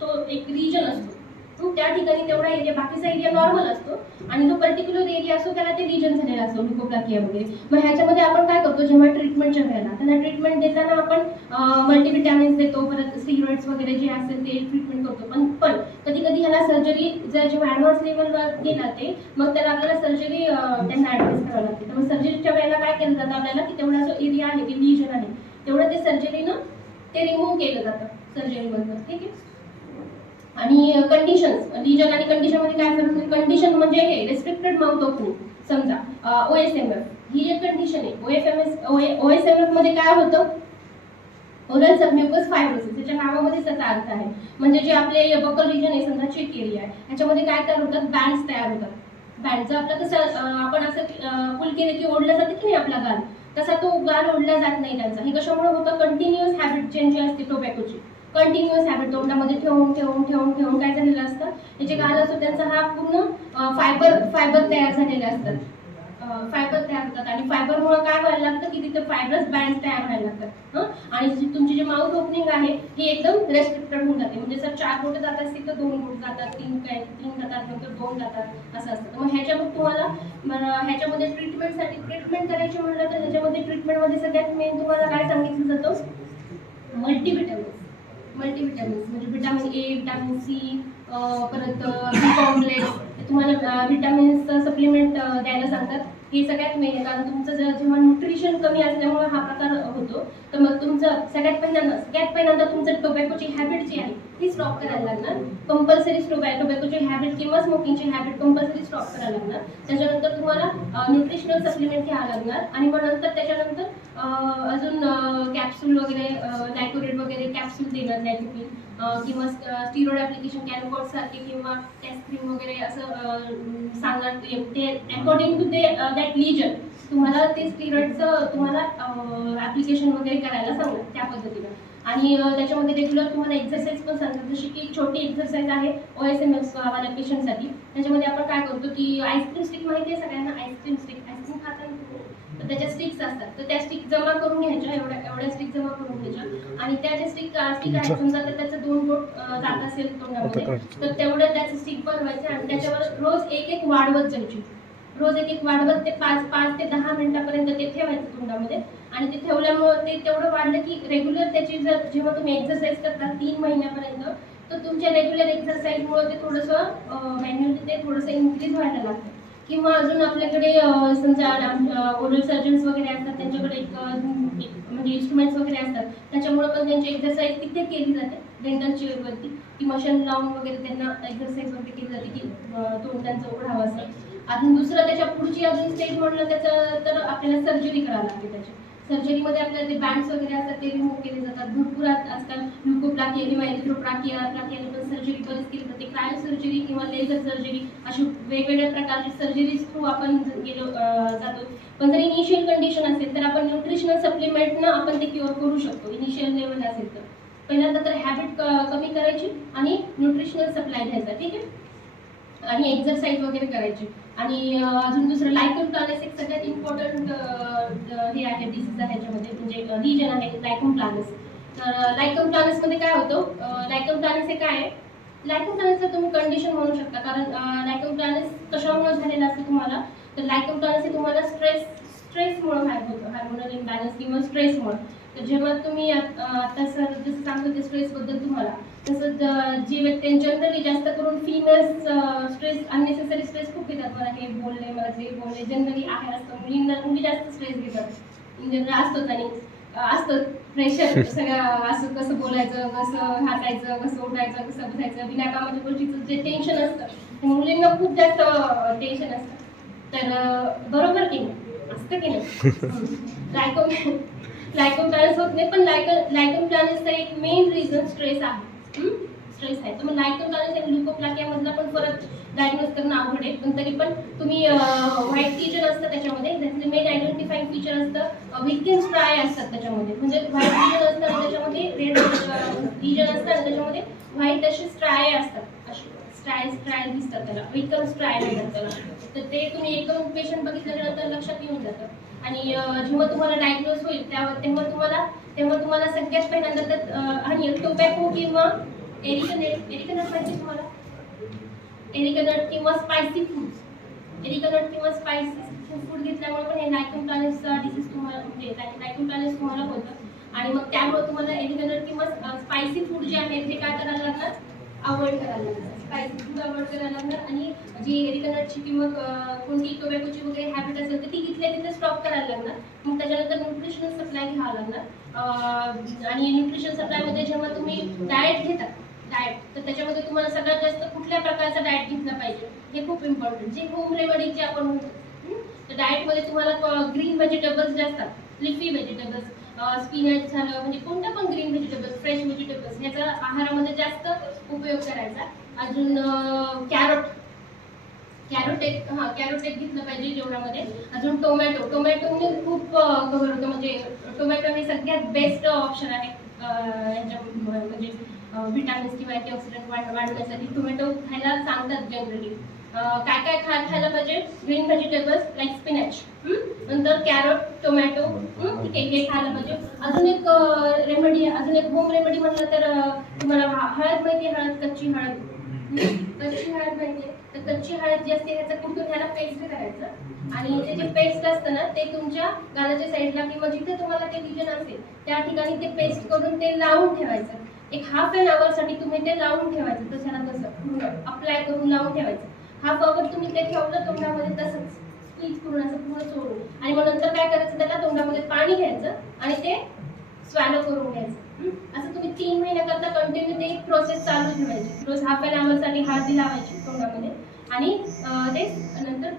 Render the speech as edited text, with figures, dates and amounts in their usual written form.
तो एक रिजन असतो, त्या ठिकाणी तेवढा एरिया, बाकीचा एरिया नॉर्मल असतो आणि जो पर्टिक्युलर एरिया असतो त्याला ते रिजन झालेला असतो, ल्युकोप्लाकिया वगैरे. मग ह्याच्यामध्ये आपण काय करतो, जेव्हा ट्रीटमेंटच्या वेळेला त्यांना ट्रीटमेंट देताना आपण मल्टीविटॅमिन्स देतो, परत स्टिरॉइड्स वगैरे जे असेल ते ट्रीटमेंट करतो. पण कधी कधी ह्याला सर्जरी, जर जेव्हा ॲडव्हान्स लेवलवर गेला ते, मग त्याला आपल्याला सर्जरी त्यांना ॲडव्हान्स करावं लागते. तर मग सर्जरीच्या वेळेला काय केलं जातं आपल्याला, की तेवढा जो एरिया आहे, ते लिजन आहे, तेवढं ते सर्जरीनं ते रिमूव्ह केलं जातं सर्जरीमधनं. ठीक आहे. आणि कंडिशन्स, लिजन आणि कंडिशन मध्ये काय फरक आहे? कंडिशन म्हणजे हे रेस्ट्रिक्टेड माउथ ओपनिंग. समजा OSMF ही एक कंडिशन आहे. OSMF मध्ये काय होतं? ओरल सबम्युकस फायब्रोसिस, त्याच्या नावामध्ये त्याचा अर्थ आहे. म्हणजे जे आपले बकल रिजन आहे, समजा चेक एरिया आहे, ह्याच्यामध्ये काय तयार होतात? बँड्स तयार होतात. बँडचं आपलं कसं आपण असं फुल केलं की ओढलं जातं की नाही आपला गाल, तसा तो गाल ओढला जात नाही त्यांचा. हे कशामुळे होतं? कंटिन्युअस हॅबिट चेंज जी असते टोबॅकोची, कंटिन्युअस हॅबिट तोंडामध्ये ठेवून ठेवून ठेवून ठेवून काय झालेलं असतं, हे जे गाल असतो त्यांचा हा पूर्ण फायबर तयार झालेले असतात. फायबर तयार होतात आणि फायबरमुळे काय व्हायला लागतं की तिथे फायबरस बँड तयार व्हायला लागतात. आणि तुमची जे माउथ ओपनिंग आहे ही एकदम रेस्ट्रिक्टेड होऊन जाते. म्हणजे जर 4 बोटं जात असतील तर 2 बोट जातात, 3 जातात, नंतर 2 जातात, असं असतं. मग ह्याच्यामध्ये तुम्हाला ह्याच्यामध्ये ट्रीटमेंट करायची म्हटलं तर ह्याच्यामध्ये ट्रीटमेंटमध्ये सगळ्यात मेन तुम्हाला काय सांगितलं जातं? मल्टीविटॅमिन्स म्हणजे विटॅमिन A, विटॅमिन C, परत बी कॉम्प्लेक्स, तुम्हाला विटॅमिन्स सप्लिमेंट द्यायला सांगतात. हे सगळ्यात मेन आहे, कारण तुमचं जेव्हा न्यूट्रिशन कमी असल्यामुळे हा प्रकार होतो. तर मग तुमचं सगळ्यात पहिल्यांदा तुमचं टोबॅकोची हॅबिट जी आहे ती स्टॉप करायला लागणार. कंपल्सरी टोबॅकोची हॅबिट किंवा स्मोकिंगची हॅबिट कंपल्सरी स्टॉप करायला लागणार. त्याच्यानंतर तुम्हाला न्यूट्रिशनल सप्लिमेंट घ्यावं लागणार आणि मग त्याच्यानंतर अजून कॅप्सूल वगैरे, लायकोरेट वगैरे कॅप्सूल देणार, लायकोपिन किंवा स्टिरॉइड ॲप्लिकेशन कॅनकोड सारखे किंवा टेस्ट क्रीम वगैरे असं सांगणार. ते अकॉर्डिंग टू दॅट लिजन तुम्हाला ते स्टिरॉइडचं तुम्हाला ॲप्लिकेशन वगैरे करायला सांगणार त्या पद्धतीनं. आणि त्याच्यामध्ये रेग्युलर तुम्हाला एक्सरसाइज पण सांगतात, जशी की छोटी एक्सरसाइज आहे OSMF वाल्या पेशंटसाठी. त्याच्यामध्ये आपण काय करतो की आईस्क्रीम स्टिक माहिती आहे सगळ्यांना, आईस्क्रीम खाताना तर त्याच्या स्टिक्स असतात, तर त्या स्टिक जमा करून घ्यायच्या, एवढ्या स्टिक जमा करून घ्यायच्या आणि त्या ज्या स्टिक आहे समजा तर त्याचं 2 बोट जात असेल तोंडामध्ये, तर तेवढं त्याचं स्टिक बनवायचं आणि त्याच्यावर रोज एक वाढवत जायची. रोज एक वाढवत ते 5 ते 10 मिनिटापर्यंत ते ठेवायचं तोंडामध्ये. आणि ते ठेवल्यामुळे ते तेवढं वाढलं की रेग्युलर त्याची जर जेव्हा तुम्ही एक्सरसाइज करता 3 महिन्यापर्यंत, तर तुमच्या रेग्युलर एक्सरसाइजमुळे ते थोडंसं मॅन्युअली ते थोडंसं इन्क्रीज व्हायला लागतं. किंवा अजून आपल्याकडे समजा ओरल सर्जन्स वगैरे असतात, त्यांच्याकडे एक म्हणजे इन्स्ट्रुमेंट्स वगैरे असतात, त्याच्यामुळे पण त्यांची एक्सरसाइज तिथे केली जाते डेंटल चेअरवरती, की मशीन लावून वगैरे त्यांना एक्सरसाइज वगैरे केली जाते की तोंड त्यांचं उघडावं असं. अजून दुसरं त्याच्या पुढची अजून स्टेज म्हटलं त्याचं तर आपल्याला सर्जरी करावी लागते. त्याची सर्जरीमध्ये आपल्याला ते बँड्स वगैरे असतात ते रिमूव्ह केले जातात. भरपूर आजकाल ल्युकोप्लाकिया किंवा एरिथ्रोप्लाकियाला पण सर्जरी बरीच केली जाते. क्रायो सर्जरी किंवा लेझर सर्जरी अशी वेगवेगळ्या प्रकारची सर्जरीज थ्रू आपण जातो. पण जर इनिशियल कंडिशन असेल तर आपण न्यूट्रिशनल सप्लिमेंटनं आपण ते क्युअर करू शकतो. इनिशियल लेवल असेल तर पहिल्यांदा तर हॅबिट कमी करायची आणि न्यूट्रिशनल सप्लाय घ्यायचा. ठीक आहे. आणि एक्सरसाइज वगैरे करायची. आणि अजून दुसरं लायकन प्लानस एक सगळ्यात इम्पॉर्टंट हे आहे, डिसीज आहे ह्याच्यामध्ये, म्हणजे रिजन आहे लायकन प्लानस. तर लायकन प्लानसमध्ये काय होतं? लायकन प्लानस हे काय आहे? लायकन प्लानसला तुम्ही कंडिशन म्हणू शकता, कारण लायकन प्लानस कशामुळे झालेलं असतं तुम्हाला? तर लायकन प्लानस हे तुम्हाला स्ट्रेसमुळे होतं, हार्मोनल इम्बॅलन्स किंवा स्ट्रेसमुळे. तर जेव्हा तुम्ही आता सर जसं सांगतो ते स्ट्रेसबद्दल तुम्हाला, तसं जी व्यक्ती जनरली जास्त करून फिमेल्स स्ट्रेस, अननेसेसरी स्ट्रेस खूप घेतात. मला हे बोलले, मला ते बोलले, जनरली आहे असतं. मुली जास्त स्ट्रेस घेतात जनरल असतोच. आणि असतं प्रेशर सगळं, असं कसं बोलायचं, कसं हसायचं, कसं उठायचं, कसं बसायचं, बिना कामाच्या गोष्टीचं जे टेन्शन असतं ते मुलींना खूप जास्त टेन्शन असतं. तर बरोबर की नाही? असतं की नाही? लायकन प्लानस होत नाही, पण लायकन प्लानसचा एक मेन रिझन स्ट्रेस आहे. स्ट्रेस आहे. तर मग लायकन प्लानस आणि ल्युकोप्लाकियामधला पण फरक डायग्नोज करणं अवघड आहे. पण तरी पण तुम्ही व्हाईट लीजन असतं त्याच्यामध्ये, त्याचं मेन आयडेंटिफाईंग फीचर असतं व्हिक्टिम स्ट्राय असतात त्याच्यामध्ये. म्हणजे व्हाईट लीजन असतं आणि त्याच्यामध्ये रेड लीजन असतं आणि त्याच्यामध्ये व्हाईट अशी स्ट्राय असतात, अशी स्ट्राय दिसतात, त्याला व्हिक्टिम स्ट्राय म्हणतात त्याला. तर ते तुम्ही एकदम पेशंट बघितल्यानंतर लक्षात येऊन जातं. आणि जेव्हा तुम्हाला डायग्नोज होईल तेव्हा तुम्हाला सगळ्यात पहिल्यांदा आणि टोबॅको किंवा एरिका नट माहिती तुम्हाला? एरिका नट किंवा स्पायसी फूड्स, एरिका नट किंवा स्पायसी फूड घेतल्यामुळे पण हे लायकम प्लानेसचा डिसीज तुम्हाला म्हणजे लायकम प्लानेस तुम्हाला होतं आणि मग त्यामुळे तुम्हाला एरिका नट किंवा स्पायसी फूड जे आहेत हे काय करायला लागणार? अवॉइड करायला लागणार. स्पायसी फूड अवॉइड करायला लागणार आणि जी एरिका नटची किंवा कोणती टोबॅकोची वगैरे हॅबिट असेल तर ती तिथल्या तिथे स्टॉप करायला लागणार. मग त्याच्यानंतर न्यूट्रिशनल सप्लाय घ्यावा लागणार आणि न्यूट्रिशन सप्लायमध्ये जेव्हा तुम्ही डाएट घेता तर त्याच्यामध्ये तुम्हाला सगळ्यात जास्त कुठल्या प्रकारचा डाएट घेतला पाहिजे हे खूप इम्पॉर्टंट. जे होम रेमेडी जे आपण म्हणतो तर डाएटमध्ये तुम्हाला ग्रीन व्हेजिटेबल्स जे असतात, लिफी व्हेजिटेबल्स, स्पिनच झालं म्हणजे कोणतं पण ग्रीन व्हेजिटेबल्स, फ्रेश व्हेजिटेबल्स ह्याचा आहारामध्ये जास्त उपयोग करायचा. अजून कॅरोट एक घेतलं पाहिजे जेवणामध्ये. अजून टोमॅटोने खूप कव्हर होतं म्हणजे टोमॅटो हे सगळ्यात बेस्ट ऑप्शन आहे याच्या म्हणजे व्हिटॅमिन्स किंवा अँटीऑक्सिडंट वाढवण्यासाठी. टोमॅटो खायला सांगतात जनरली. काय खायला पाहिजे? ग्रीन व्हेजिटेबल्स लाईक स्पिनॅच, नंतर कॅरोट, टोमॅटो हे खायला पाहिजे. अजून एक रेमेडी, अजून एक होम रेमेडी म्हटलं तर तुम्हाला हळद माहिती आहे? हळद, कच्ची हळद माहिती आहे? तर कच्ची हळद जी असते ह्याचं कुठून ह्याला पेस्ट करायचं आणि ते जे पेस्ट असतं ना ते तुमच्या गालाच्या साईडला किंवा जिथे तुम्हाला ते रिजन असेल त्या ठिकाणी ते पेस्ट करून ते लावून ठेवायचं. एक हाफ एन आवरसाठी तुम्ही ते लावून ठेवायचं. तसं अप्लाय करून लावून ठेवायचं. हाफ अवर तुम्ही ते ठेवलं तोंडामध्ये तसंच स्क्वीज करून असं पूर्ण चोळून आणि मग नंतर काय करायचं? त्याला तोंडामध्ये पाणी घ्यायचं आणि ते स्वॅलो करून घ्यायचं. असं तुम्ही 3 महिन्याकरता कंटिन्यू ते प्रोसेस चालू ठेवायची. रोज हाफ एन आवरसाठी हळदी लावायची तोंडामध्ये आणि ते नंतर